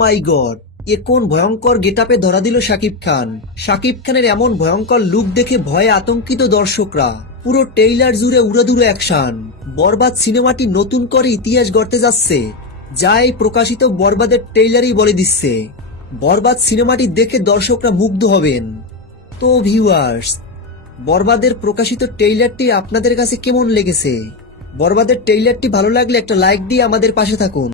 মাই god, এ কোন ভয়ঙ্কর গেটআপে ধরা দিল শাকিব খান। শাকিব খানের এমন ভয়ঙ্কর লুক দেখে ভয়ে আতঙ্কিত দর্শকরা। পুরো ট্রেইলার জুড়ে উড়াধুরো অ্যাকশন। বরবাদ সিনেমাটি নতুন করে ইতিহাস গড়তে যাচ্ছে, যা এই প্রকাশিত বরবাদের ট্রেইলারই বলে দিচ্ছে। বরবাদ সিনেমাটি দেখে দর্শকরা মুগ্ধ হবেন। তো ভিউয়ার্স, বরবাদের প্রকাশিত ট্রেইলারটি আপনাদের কাছে কেমন লেগেছে? বরবাদের ট্রেইলারটি ভালো লাগলে একটা লাইক দিয়ে আমাদের পাশে থাকুন।